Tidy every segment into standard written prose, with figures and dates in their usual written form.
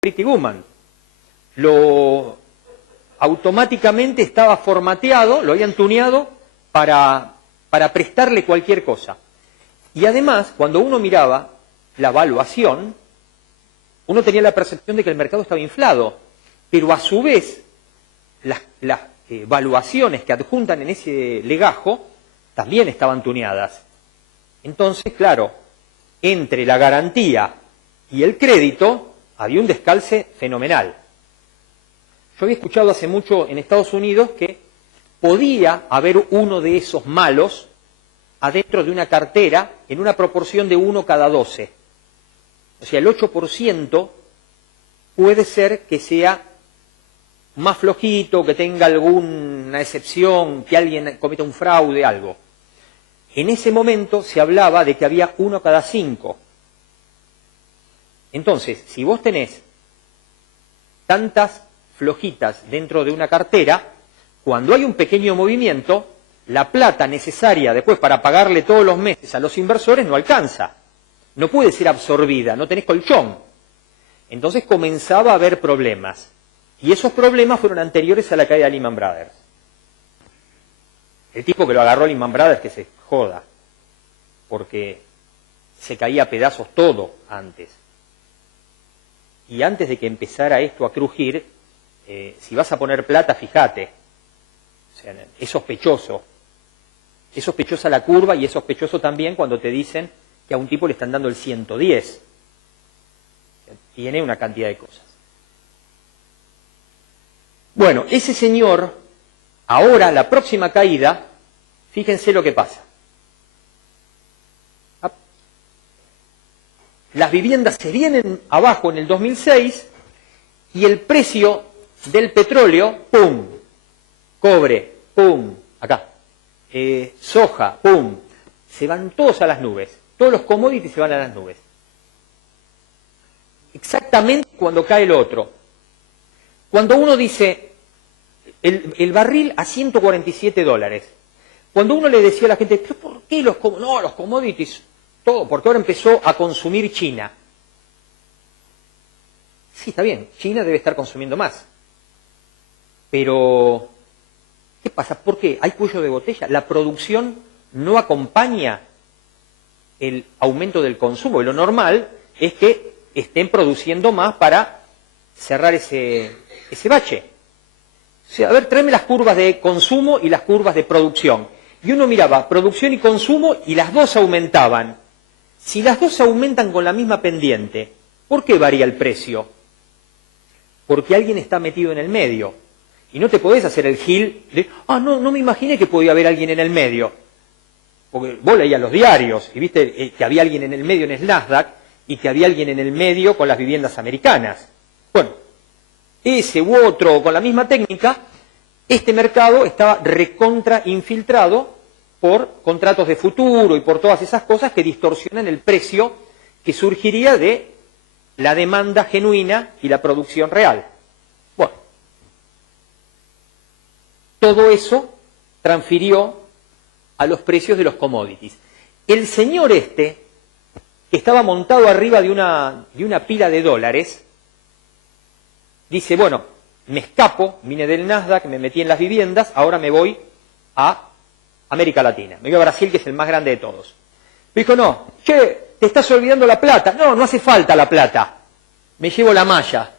Pretty Woman. Automáticamente estaba formateado, lo habían tuneado para prestarle cualquier cosa. Y además, cuando uno miraba la valuación, uno tenía la percepción de que el mercado estaba inflado, pero a su vez las valuaciones que adjuntan en ese legajo también estaban tuneadas. Entonces, claro, entre la garantía y el crédito había un descalce fenomenal. Yo había escuchado hace mucho en Estados Unidos que podía haber uno de esos malos adentro de una cartera en una proporción de 1 cada 12. O sea, el 8% puede ser que sea más flojito, que tenga alguna excepción, que alguien cometa un fraude, algo. En ese momento se hablaba de que había 1 cada 5. Entonces, si vos tenés tantas flojitas dentro de una cartera, cuando hay un pequeño movimiento, la plata necesaria después para pagarle todos los meses a los inversores no alcanza. No puede ser absorbida, no tenés colchón. Entonces comenzaba a haber problemas. Y esos problemas fueron anteriores a la caída de Lehman Brothers. El tipo que lo agarró Lehman Brothers que se joda, porque se caía a pedazos todo antes. Y antes de que empezara esto a crujir, si vas a poner plata, fíjate. O sea, es sospechoso. Es sospechosa la curva y es sospechoso también cuando te dicen que a un tipo le están dando el 110. Tiene una cantidad de cosas. Bueno, ese señor, ahora, la próxima caída, fíjense lo que pasa. Las viviendas se vienen abajo en el 2006 y el precio del petróleo, ¡pum! Cobre, ¡pum! Acá. Soja, ¡pum! Se van todos a las nubes. Todos los commodities se van a las nubes. Exactamente cuando cae el otro. Cuando uno dice el barril a $147. Cuando uno le decía a la gente, ¿por qué los commodities? Todo, porque ahora empezó a consumir China. Sí, está bien, China debe estar consumiendo más. Pero, ¿qué pasa? ¿Por qué? ¿Hay cuello de botella? La producción no acompaña el aumento del consumo. Y lo normal es que estén produciendo más para cerrar ese bache. O sea, a ver, tráeme las curvas de consumo y las curvas de producción. Y uno miraba producción y consumo y las dos aumentaban. Si las dos aumentan con la misma pendiente, ¿por qué varía el precio? Porque alguien está metido en el medio. Y no te podés hacer el gil de, no me imaginé que podía haber alguien en el medio. Porque vos leías los diarios y viste que había alguien en el medio en el Nasdaq y que había alguien en el medio con las viviendas americanas. Bueno, ese u otro con la misma técnica, este mercado estaba recontra infiltrado por contratos de futuro y por todas esas cosas que distorsionan el precio que surgiría de la demanda genuina y la producción real. Bueno, todo eso transfirió a los precios de los commodities. El señor que estaba montado arriba de una pila de dólares, dice, bueno, me escapo, vine del Nasdaq, me metí en las viviendas, ahora me voy a América Latina. Me voy a Brasil, que es el más grande de todos. Me dijo, no, te estás olvidando la plata. No hace falta la plata. Me llevo la malla.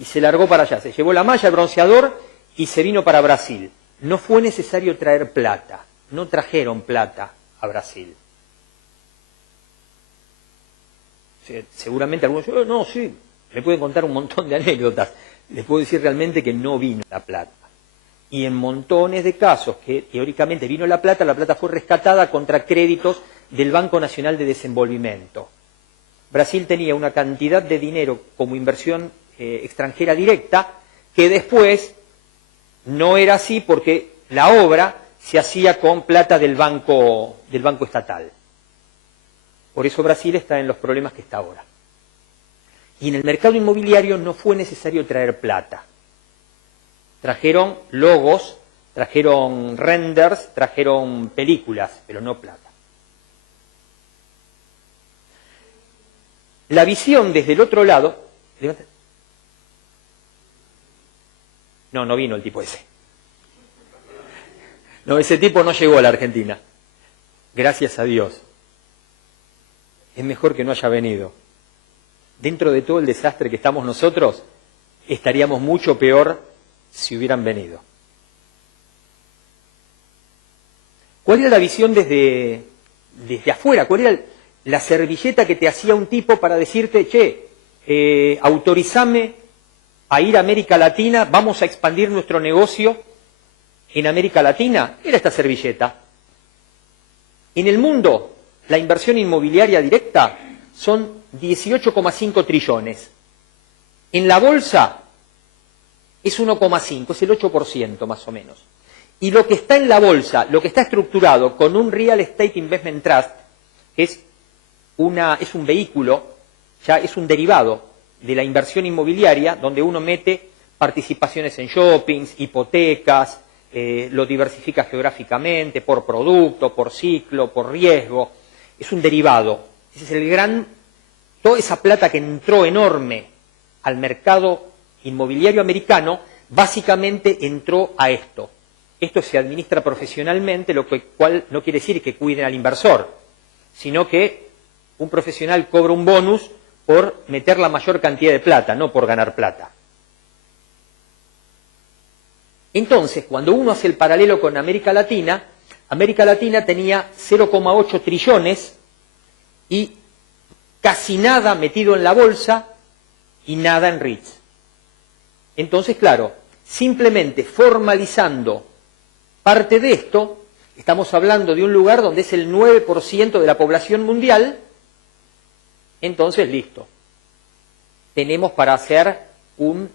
Y se largó para allá. Se llevó la malla, el bronceador, y se vino para Brasil. No fue necesario traer plata. No trajeron plata a Brasil. Seguramente algunos, no, sí, me pueden contar un montón de anécdotas. Les puedo decir realmente que no vino la plata. Y en montones de casos que teóricamente vino la plata fue rescatada contra créditos del Banco Nacional de Desenvolvimiento. Brasil tenía una cantidad de dinero como inversión extranjera directa que después no era así porque la obra se hacía con plata del banco estatal. Por eso Brasil está en los problemas que está ahora. Y en el mercado inmobiliario no fue necesario traer plata. Trajeron logos, trajeron renders, trajeron películas, pero no plata. La visión desde el otro lado, No, no vino el tipo ese. No, ese tipo no llegó a la Argentina. Gracias a Dios. Es mejor que no haya venido. Dentro de todo el desastre que estamos nosotros, estaríamos mucho peor si hubieran venido. ¿Cuál era la visión desde afuera? ¿Cuál era la servilleta que te hacía un tipo para decirte, che, autorizame a ir a América Latina, vamos a expandir nuestro negocio en América Latina? Era esta servilleta. En el mundo, la inversión inmobiliaria directa son 18,5 trillones. En la bolsa es 1,5, es el 8% más o menos. Y lo que está en la bolsa, lo que está estructurado con un Real Estate Investment Trust, que es un vehículo, ya es un derivado de la inversión inmobiliaria, donde uno mete participaciones en shoppings, hipotecas, lo diversifica geográficamente, por producto, por ciclo, por riesgo. Es un derivado. Ese es el gran... Toda esa plata que entró enorme al mercado inmobiliario americano, básicamente entró a esto. Esto se administra profesionalmente, cual no quiere decir que cuiden al inversor, sino que un profesional cobra un bonus por meter la mayor cantidad de plata, no por ganar plata. Entonces, cuando uno hace el paralelo con América Latina tenía 0,8 trillones y casi nada metido en la bolsa y nada en REITs. Entonces, claro, simplemente formalizando parte de esto, estamos hablando de un lugar donde es el 9% de la población mundial, entonces listo. Tenemos para hacer una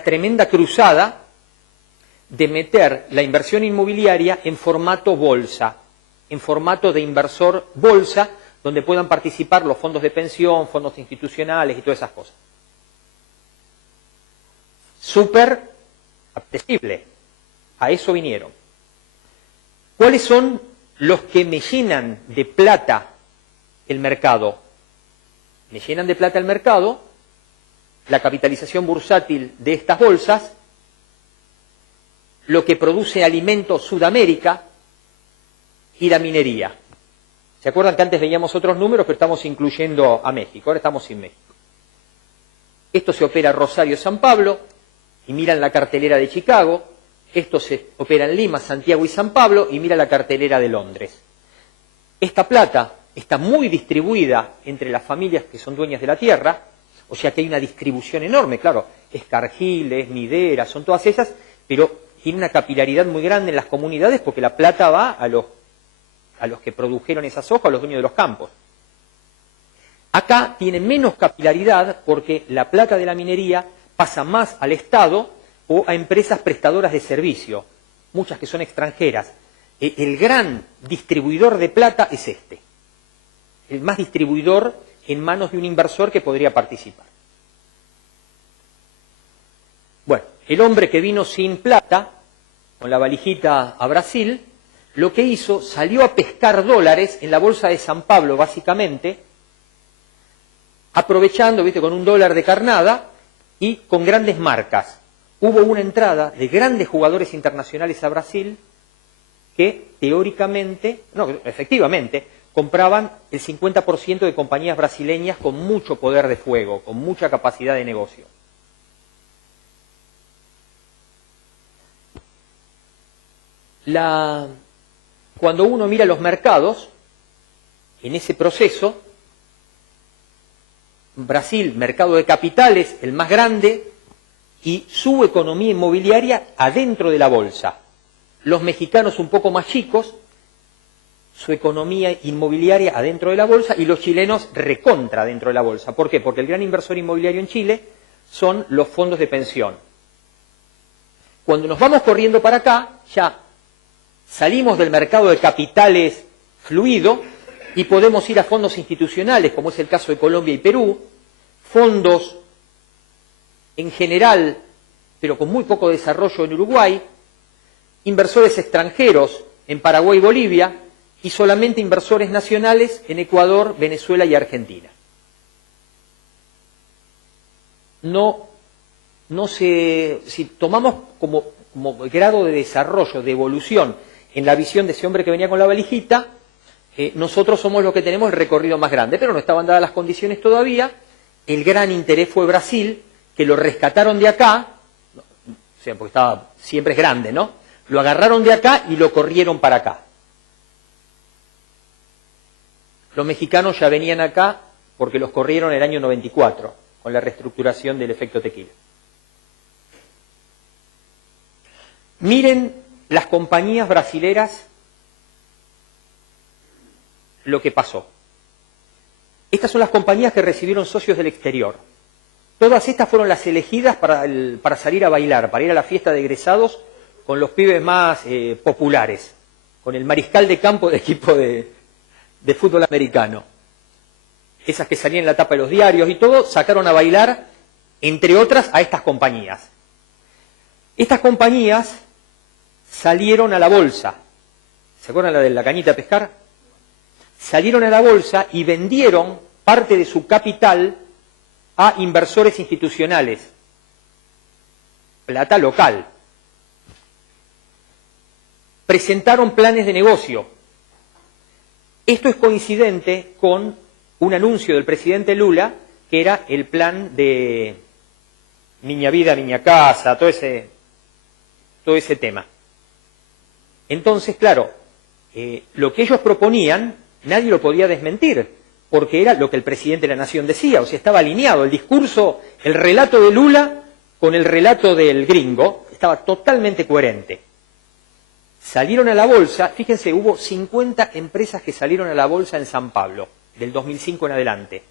tremenda cruzada de meter la inversión inmobiliaria en formato bolsa, en formato de inversor bolsa, donde puedan participar los fondos de pensión, fondos institucionales y todas esas cosas. Súper apetecible. A eso vinieron. ¿Cuáles son los que me llenan de plata el mercado? Me llenan de plata el mercado la capitalización bursátil de estas bolsas, lo que produce alimentos Sudamérica y la minería. ¿Se acuerdan que antes veíamos otros números, pero estamos incluyendo a México? Ahora estamos sin México. Esto se opera en Rosario, San Pablo, y miran la cartelera de Chicago. Esto se opera en Lima, Santiago y San Pablo, y mira la cartelera de Londres. Esta plata está muy distribuida entre las familias que son dueñas de la tierra, o sea que hay una distribución enorme, claro, es Cargill, es Nidera, son todas esas, pero tiene una capilaridad muy grande en las comunidades porque la plata va a los que produjeron esas hojas, a los dueños de los campos. Acá tiene menos capilaridad porque la plata de la minería pasa más al Estado o a empresas prestadoras de servicio, muchas que son extranjeras. El gran distribuidor de plata es este, el más distribuidor en manos de un inversor que podría participar. Bueno, el hombre que vino sin plata, con la valijita a Brasil, lo que hizo, salió a pescar dólares en la bolsa de San Pablo, básicamente, aprovechando, viste, con $1 de carnada y con grandes marcas. Hubo una entrada de grandes jugadores internacionales a Brasil que teóricamente, no, efectivamente, compraban el 50% de compañías brasileñas con mucho poder de fuego, con mucha capacidad de negocio. Cuando uno mira los mercados, en ese proceso, Brasil, mercado de capitales, el más grande, y su economía inmobiliaria adentro de la bolsa. Los mexicanos un poco más chicos, su economía inmobiliaria adentro de la bolsa, y los chilenos recontra dentro de la bolsa. ¿Por qué? Porque el gran inversor inmobiliario en Chile son los fondos de pensión. Cuando nos vamos corriendo para acá, ya salimos del mercado de capitales fluido y podemos ir a fondos institucionales, como es el caso de Colombia y Perú, fondos en general, pero con muy poco desarrollo en Uruguay, inversores extranjeros en Paraguay y Bolivia, y solamente inversores nacionales en Ecuador, Venezuela y Argentina. No si tomamos como grado de desarrollo, de evolución, en la visión de ese hombre que venía con la valijita, nosotros somos los que tenemos el recorrido más grande, pero no estaban dadas las condiciones todavía. El gran interés fue Brasil, que lo rescataron de acá, o sea, porque siempre es grande, ¿no? Lo agarraron de acá y lo corrieron para acá. Los mexicanos ya venían acá porque los corrieron en el año 94, con la reestructuración del efecto tequila. Miren las compañías brasileras lo que pasó. Estas son las compañías que recibieron socios del exterior. Todas estas fueron las elegidas para salir a bailar, para ir a la fiesta de egresados con los pibes más populares, con el mariscal de campo del equipo de fútbol americano. Esas que salían en la tapa de los diarios y todo, sacaron a bailar, entre otras, a estas compañías. Estas compañías salieron a la bolsa. ¿Se acuerdan la de la cañita a pescar? Salieron a la bolsa y vendieron parte de su capital a inversores institucionales. Plata local. Presentaron planes de negocio. Esto es coincidente con un anuncio del presidente Lula, que era el plan de Niña Vida, Niña Casa, todo ese tema. Entonces, claro, lo que ellos proponían, nadie lo podía desmentir, porque era lo que el presidente de la Nación decía, o sea, estaba alineado el discurso, el relato de Lula con el relato del gringo, estaba totalmente coherente. Salieron a la bolsa, fíjense, hubo 50 empresas que salieron a la bolsa en San Pablo, del 2005 en adelante.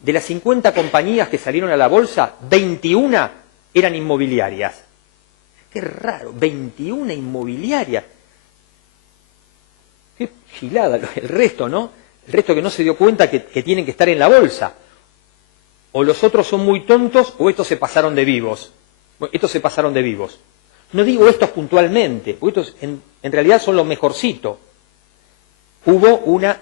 De las 50 compañías que salieron a la bolsa, 21 eran inmobiliarias. Qué raro, 21 inmobiliarias. Qué gilada el resto, ¿no? El resto que no se dio cuenta que tienen que estar en la bolsa. O los otros son muy tontos o estos se pasaron de vivos. Bueno, estos se pasaron de vivos. No digo estos puntualmente, porque estos en realidad son lo mejorcito. Hubo una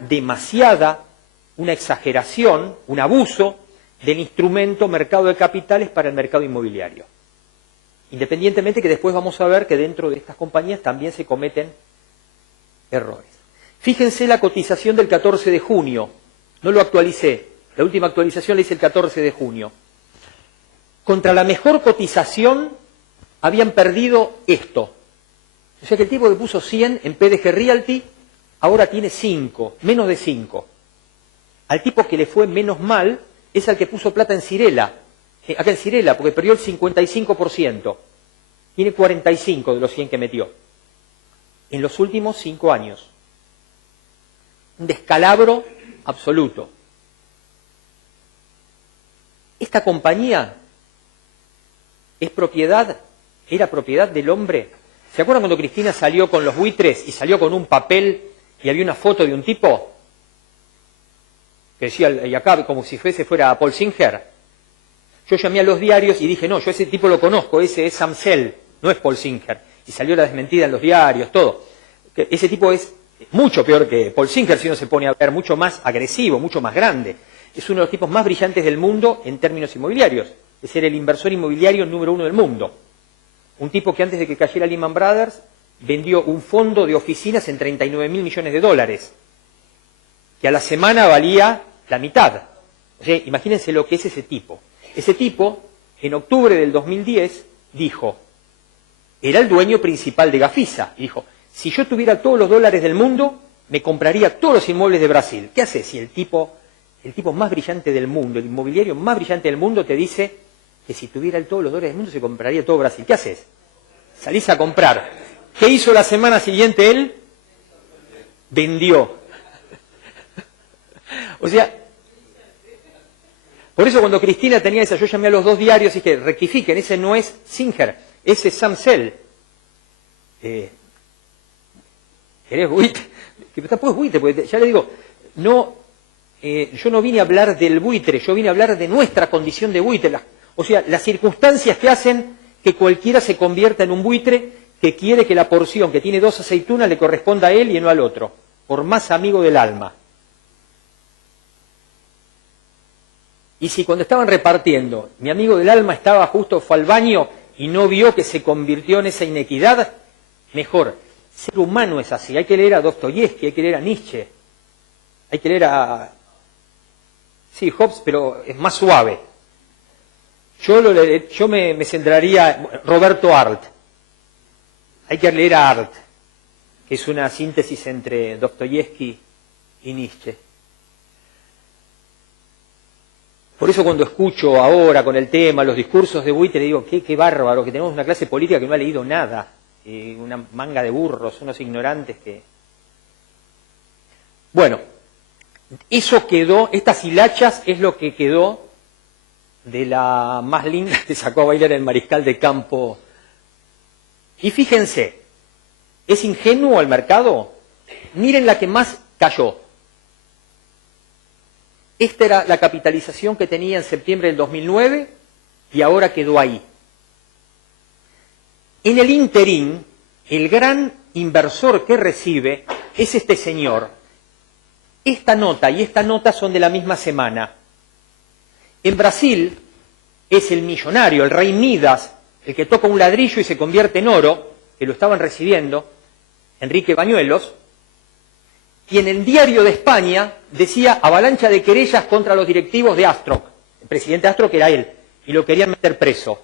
exageración, un abuso del instrumento mercado de capitales para el mercado inmobiliario. Independientemente que después vamos a ver que dentro de estas compañías también se cometen errores. Fíjense la cotización del 14 de junio, no lo actualicé, la última actualización la hice el 14 de junio. Contra la mejor cotización habían perdido esto. O sea que el tipo que puso 100 en PDG Realty ahora tiene 5, menos de 5. Al tipo que le fue menos mal es al que puso plata en Cirela. Acá en Cirela, porque perdió el 55%. Tiene 45 de los 100 que metió. En los últimos 5 años. Un descalabro absoluto. Esta compañía era propiedad del hombre. ¿Se acuerdan cuando Cristina salió con los buitres y salió con un papel y había una foto de un tipo? Que decía, y acá como si fuera Paul Singer. Yo llamé a los diarios y dije, no, yo ese tipo lo conozco, ese es Sam Zell, no es Paul Singer. Y salió la desmentida en los diarios, todo. Ese tipo es mucho peor que Paul Singer, si uno se pone a ver, mucho más agresivo, mucho más grande. Es uno de los tipos más brillantes del mundo en términos inmobiliarios. Es ser el inversor inmobiliario número 1 del mundo. Un tipo que antes de que cayera Lehman Brothers vendió un fondo de oficinas en 39.000 millones de dólares, que a la semana valía la mitad. O sea, imagínense lo que es ese tipo. Ese tipo, en octubre del 2010, dijo, era el dueño principal de Gafisa, y dijo, si yo tuviera todos los dólares del mundo, me compraría todos los inmuebles de Brasil. ¿Qué hace si el tipo más brillante del mundo, el inmobiliario más brillante del mundo, te dice que si tuviera todos los dólares del mundo se compraría todo Brasil? ¿Qué haces? Salís a comprar. ¿Qué hizo la semana siguiente él? Vendió. O sea, por eso cuando Cristina tenía esa, yo llamé a los 2 diarios y dije, rectifiquen, ese no es Singer, ese es Sam Zell. ¿Querés buitre? Tampoco es buitre, porque ya le digo, no, yo no vine a hablar del buitre, yo vine a hablar de nuestra condición de buitre. O sea, las circunstancias que hacen que cualquiera se convierta en un buitre que quiere que la porción que tiene 2 aceitunas le corresponda a él y no al otro, por más amigo del alma. Y si cuando estaban repartiendo, mi amigo del alma fue al baño y no vio que se convirtió en esa inequidad, mejor. Ser humano es así. Hay que leer a Dostoyevsky, hay que leer a Nietzsche, hay que leer a... Sí, Hobbes, pero es más suave. Yo me centraría Roberto Arlt. Hay que leer a Arlt, que es una síntesis entre Dostoyevsky y Nietzsche. Por eso cuando escucho ahora con el tema, los discursos de Buitre, digo, qué bárbaro, que tenemos una clase política que no ha leído nada, una manga de burros, unos ignorantes que... Bueno, eso quedó, estas hilachas es lo que quedó de la más linda que sacó a bailar el mariscal de campo. Y fíjense, ¿es ingenuo el mercado? Miren la que más cayó. Esta era la capitalización que tenía en septiembre del 2009 y ahora quedó ahí. En el ínterin, el gran inversor que recibe es este señor. Esta nota y esta nota son de la misma semana. En Brasil es el millonario, el rey Midas, el que toca un ladrillo y se convierte en oro, que lo estaban recibiendo, Enrique Bañuelos. Y en el Diario de España decía avalancha de querellas contra los directivos de Astroc. El presidente Astroc era él, y lo querían meter preso.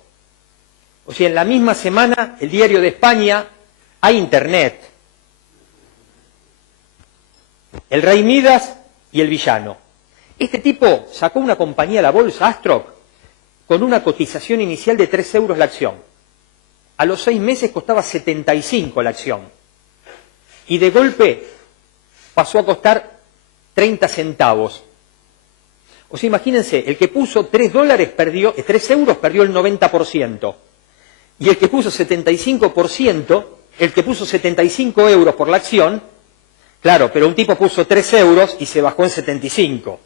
O sea, en la misma semana, el Diario de España, hay internet. El rey Midas y el villano. Este tipo sacó una compañía a la bolsa, Astroc, con una cotización inicial de 3 euros la acción. A los 6 meses costaba 75 la acción. Y de golpe pasó a costar 30 centavos. O sea, imagínense, el que puso 3 euros perdió el 90%. Y el que puso 75%, el que puso 75 euros por la acción, claro, pero un tipo puso 3 euros y se bajó en 75.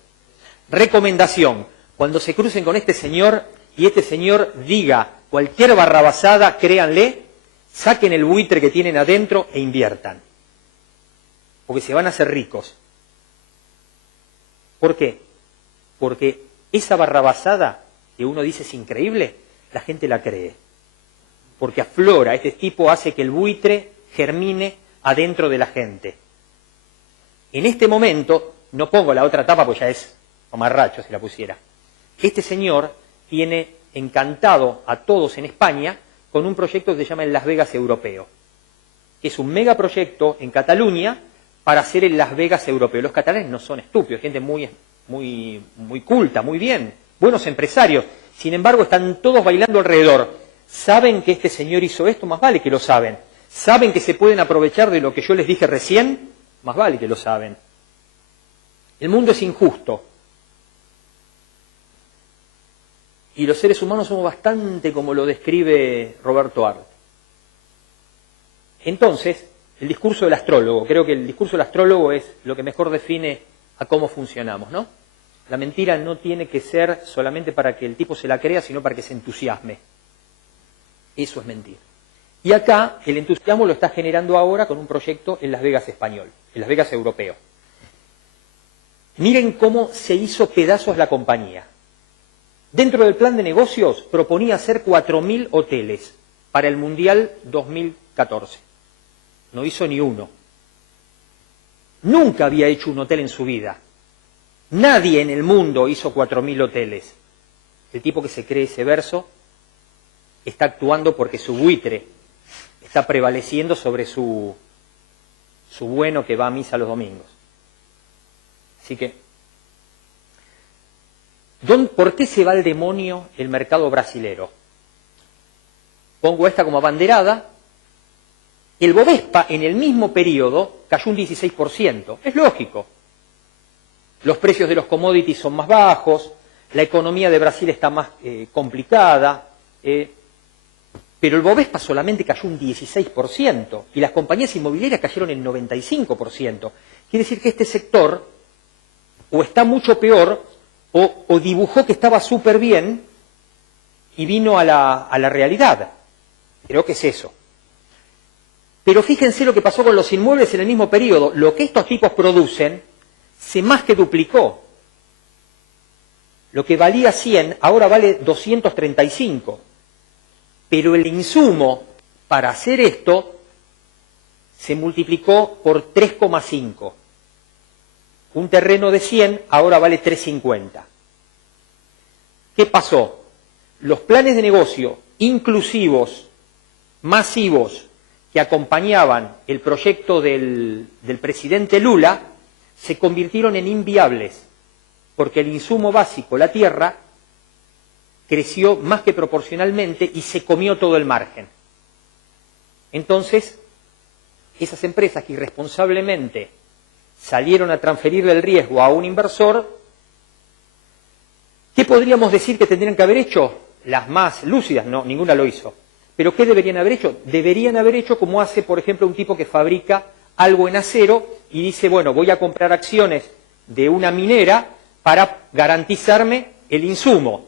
Recomendación, cuando se crucen con este señor y este señor diga cualquier barrabasada, créanle, saquen el buitre que tienen adentro e inviertan. Porque se van a hacer ricos. ¿Por qué? Porque esa barrabasada que uno dice es increíble, la gente la cree. Porque aflora, este tipo hace que el buitre germine adentro de la gente. En este momento, no pongo la otra tapa porque ya es mamarracho si la pusiera. Este señor tiene encantado a todos en España con un proyecto que se llama el Las Vegas Europeo. Es un megaproyecto en Cataluña para hacer el Las Vegas europeo. Los catalanes no son estúpidos, gente muy culta, muy bien, buenos empresarios. Sin embargo, están todos bailando alrededor. ¿Saben que este señor hizo esto? Más vale que lo saben. ¿Saben que se pueden aprovechar de lo que yo les dije recién? Más vale que lo saben. El mundo es injusto. Y los seres humanos somos bastante como lo describe Roberto Arlt. Entonces, el discurso del astrólogo. Creo que el discurso del astrólogo es lo que mejor define a cómo funcionamos, ¿no? La mentira no tiene que ser solamente para que el tipo se la crea, sino para que se entusiasme. Eso es mentir. Y acá el entusiasmo lo está generando ahora con un proyecto en Las Vegas español, en Las Vegas europeo. Miren cómo se hizo pedazos la compañía. Dentro del plan de negocios proponía hacer 4.000 hoteles para el Mundial 2014. No hizo ni uno. Nunca había hecho un hotel en su vida. Nadie en el mundo hizo 4.000 hoteles. El tipo que se cree ese verso está actuando porque su buitre está prevaleciendo sobre su bueno que va a misa los domingos. Así que, ¿por qué se va al demonio el mercado brasilero? Pongo esta como abanderada. El Bovespa en el mismo periodo cayó un 16%. Es lógico. Los precios de los commodities son más bajos, la economía de Brasil está más complicada, pero el Bovespa solamente cayó un 16% y las compañías inmobiliarias cayeron el 95%. Quiere decir que este sector o está mucho peor o dibujó que estaba súper bien y vino a la realidad. Creo que es eso. Pero fíjense lo que pasó con los inmuebles en el mismo periodo. Lo que estos tipos producen se más que duplicó. Lo que valía 100 ahora vale 235. Pero el insumo para hacer esto se multiplicó por 3,5. Un terreno de 100 ahora vale 350. ¿Qué pasó? Los planes de negocio inclusivos, masivos, que acompañaban el proyecto del presidente Lula, se convirtieron en inviables, porque el insumo básico, la tierra, creció más que proporcionalmente y se comió todo el margen. Entonces, esas empresas que irresponsablemente salieron a transferirle el riesgo a un inversor, ¿qué podríamos decir que tendrían que haber hecho? Las más lúcidas, no, ninguna lo hizo. ¿Pero qué deberían haber hecho? Deberían haber hecho como hace, por ejemplo, un tipo que fabrica algo en acero y dice, bueno, voy a comprar acciones de una minera para garantizarme el insumo.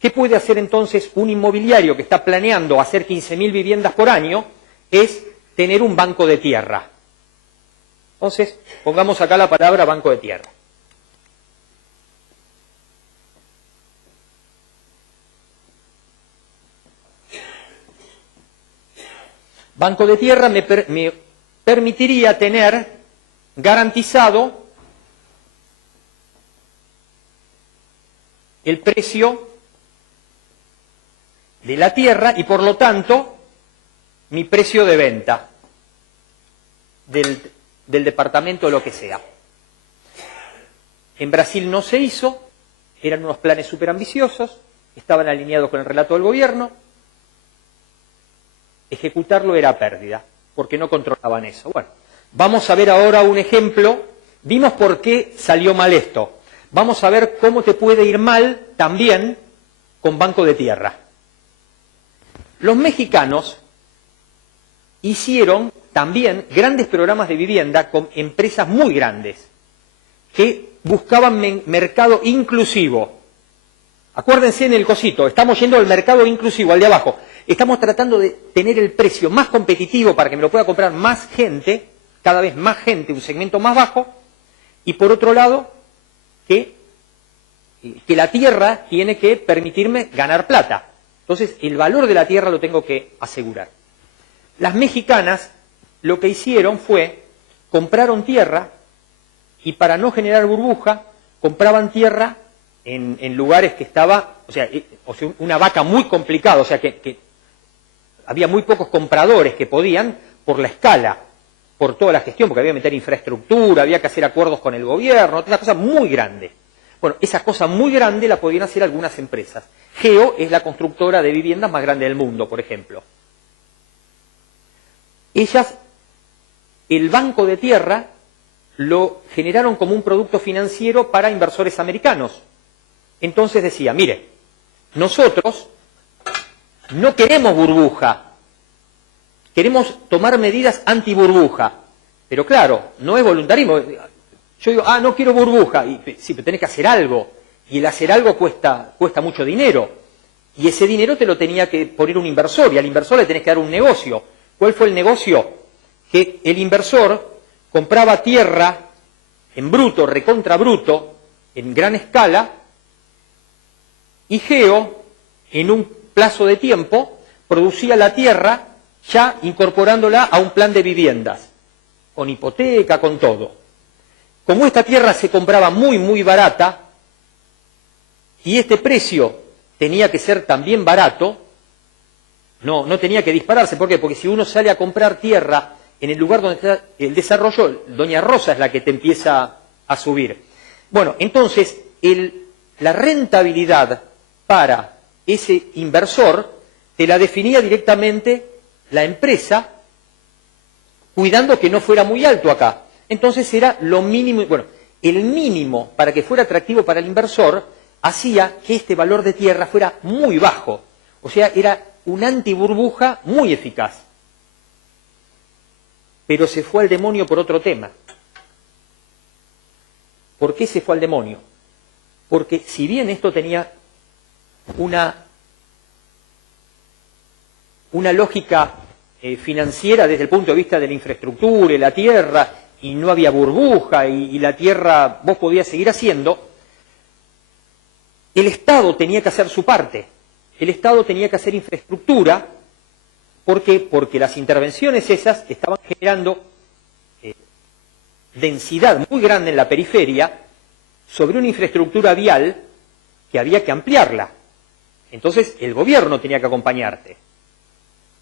¿Qué puede hacer entonces un inmobiliario que está planeando hacer 15.000 viviendas por año? Es tener un banco de tierra. Entonces, pongamos acá la palabra banco de tierra. Banco de tierra me permitiría tener garantizado el precio de la tierra y, por lo tanto, mi precio de venta del departamento o lo que sea. En Brasil no se hizo, eran unos planes súper ambiciosos, estaban alineados con el relato del gobierno. Ejecutarlo era pérdida, porque no controlaban eso. Bueno, vamos a ver ahora un ejemplo. Vimos por qué salió mal esto. Vamos a ver cómo te puede ir mal también con banco de tierra. Los mexicanos hicieron también grandes programas de vivienda con empresas muy grandes que buscaban mercado inclusivo. Acuérdense en el cosito, estamos yendo al mercado inclusivo, al de abajo. Estamos tratando de tener el precio más competitivo para que me lo pueda comprar más gente, cada vez más gente, un segmento más bajo, y por otro lado, que la tierra tiene que permitirme ganar plata. Entonces, el valor de la tierra lo tengo que asegurar. Las mexicanas lo que hicieron fue, compraron tierra y para no generar burbuja, compraban tierra en lugares que estaba, o sea, una vaca muy complicada, o sea, que había muy pocos compradores que podían, por la escala, por toda la gestión, porque había que meter infraestructura, había que hacer acuerdos con el gobierno, una cosa muy grande. Bueno, esa cosa muy grande la podían hacer algunas empresas. Geo es la constructora de viviendas más grande del mundo, por ejemplo. Ellas, el banco de tierra, lo generaron como un producto financiero para inversores americanos. Entonces decía, mire, nosotros no queremos burbuja, queremos tomar medidas anti-burbuja, pero claro, no es voluntarismo. Yo digo, no quiero burbuja, y sí, pero tenés que hacer algo, y el hacer algo cuesta mucho dinero, y ese dinero te lo tenía que poner un inversor, y al inversor le tenés que dar un negocio. ¿Cuál fue el negocio? Que el inversor compraba tierra en bruto, recontra bruto, en gran escala, y Geo, en un plazo de tiempo, producía la tierra ya incorporándola a un plan de viviendas, con hipoteca, con todo. Como esta tierra se compraba muy, muy barata, y este precio tenía que ser también barato, no tenía que dispararse. ¿Por qué? Porque si uno sale a comprar tierra en el lugar donde está el desarrollo, Doña Rosa es la que te empieza a subir. Bueno, entonces, la rentabilidad para ese inversor te la definía directamente la empresa, cuidando que no fuera muy alto acá. Entonces era lo mínimo, bueno, el mínimo para que fuera atractivo para el inversor hacía que este valor de tierra fuera muy bajo. O sea, era un antiburbuja muy eficaz. Pero se fue al demonio por otro tema. ¿Por qué se fue al demonio? Porque si bien esto tenía una lógica financiera desde el punto de vista de la infraestructura y la tierra, y no había burbuja, y la tierra vos podías seguir haciendo, el Estado tenía que hacer su parte. El Estado tenía que hacer infraestructura. ¿Por qué? Porque las intervenciones esas estaban generando densidad muy grande en la periferia sobre una infraestructura vial que había que ampliarla. Entonces el gobierno tenía que acompañarte.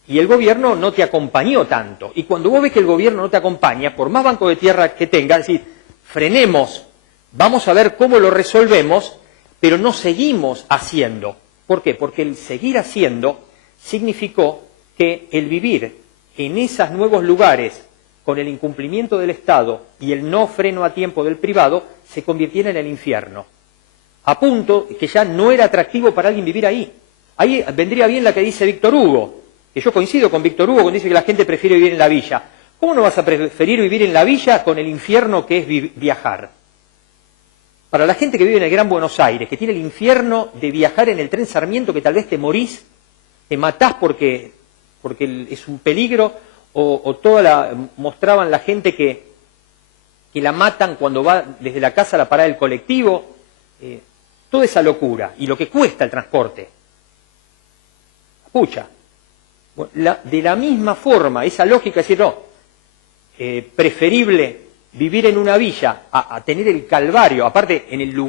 Y el gobierno no te acompañó tanto. Y cuando vos ves que el gobierno no te acompaña, por más banco de tierra que tenga, es decir, frenemos, vamos a ver cómo lo resolvemos, pero no seguimos haciendo. ¿Por qué? Porque el seguir haciendo significó que el vivir en esos nuevos lugares con el incumplimiento del Estado y el no freno a tiempo del privado se convirtiera en el infierno. A punto que ya no era atractivo para alguien vivir ahí. Ahí vendría bien la que dice Víctor Hugo, que yo coincido con Víctor Hugo cuando dice que la gente prefiere vivir en la villa. ¿Cómo no vas a preferir vivir en la villa con el infierno que es viajar? Para la gente que vive en el Gran Buenos Aires, que tiene el infierno de viajar en el tren Sarmiento, que tal vez te morís, te matás porque es un peligro, mostraban la gente que la matan cuando va desde la casa a la parada del colectivo, toda esa locura, y lo que cuesta el transporte. Escucha, de la misma forma, esa lógica es decir, no, preferible vivir en una villa a tener el calvario, aparte en el lugar